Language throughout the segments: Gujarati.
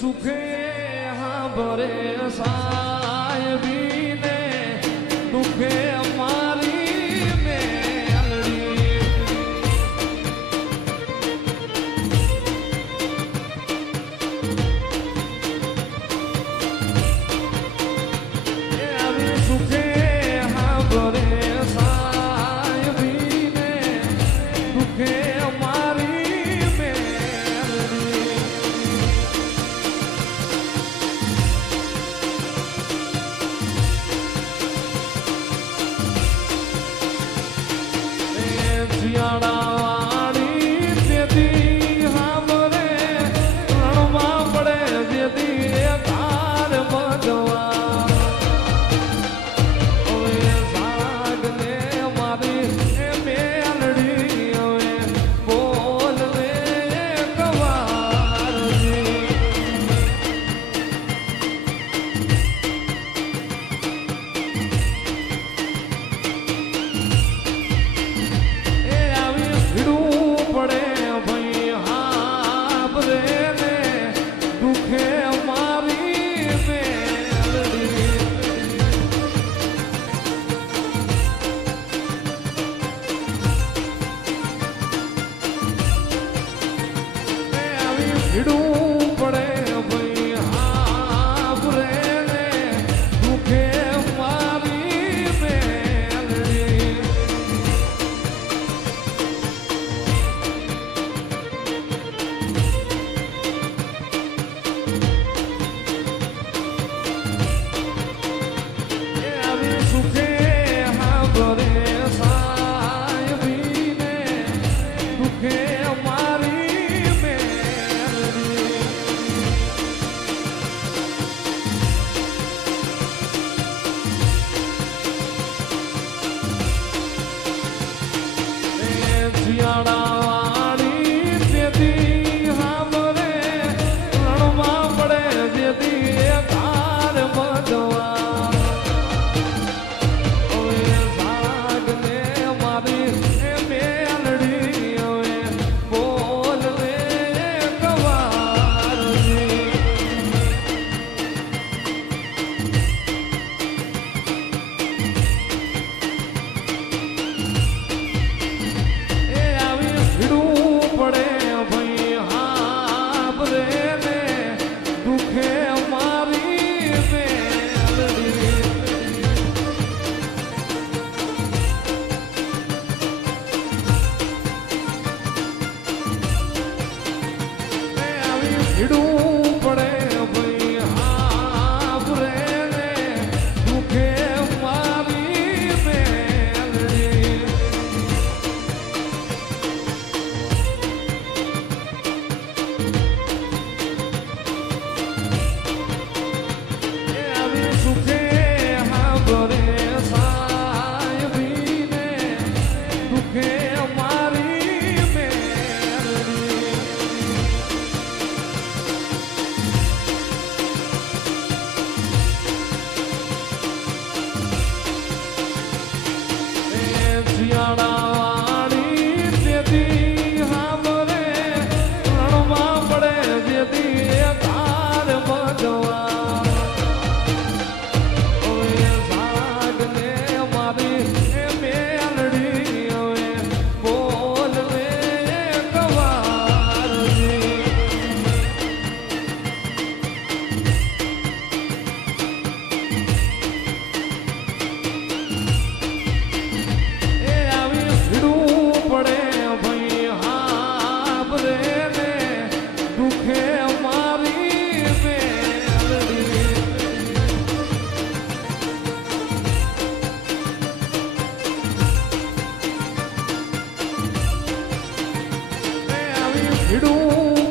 সুখে হাবরে সাহেবী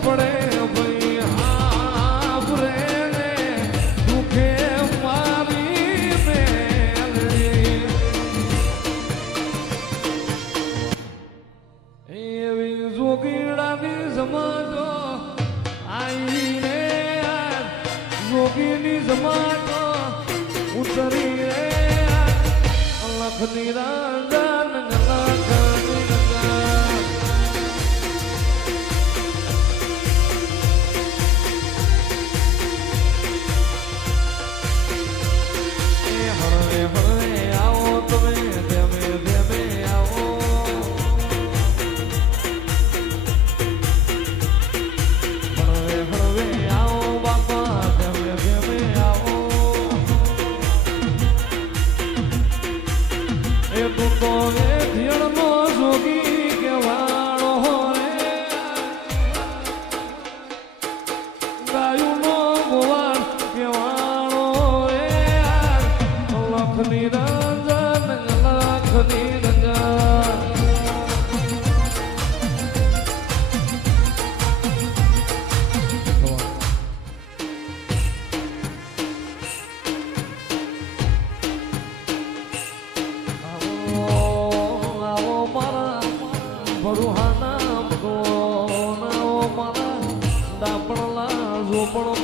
પડે ભાઈ આપણે દુખે મારી મેલડી. એવી જોગીડાની સમાજો જોગીની સમાજો ઉતરી રે લખની રાજા por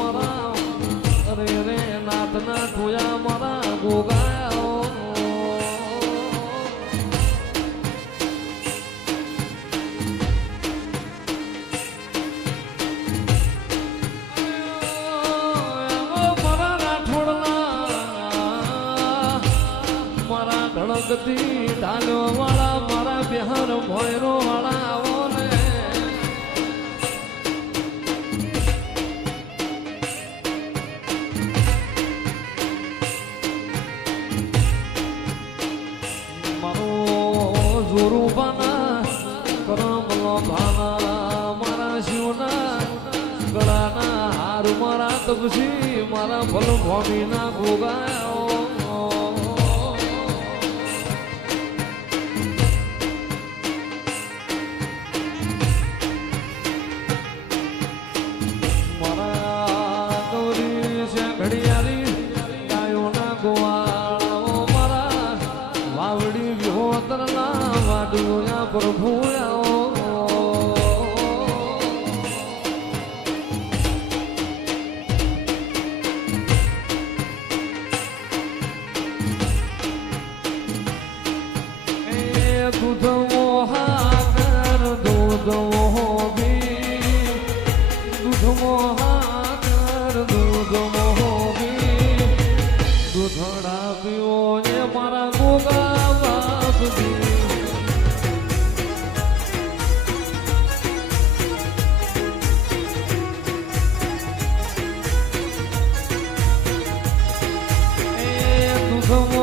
પછી મારા ભલ ભોમી ના ભોગાયો. મારા દોરી છે ઘડિયારી ગાયોના ગોવાળાઓ. મારા વાવડી વિહોતરના વાડુના પ્રભુયા મોહા કર દૂધ મોહી દૂધડા પીઓ ને મારા ગોગા બાપની દૂધ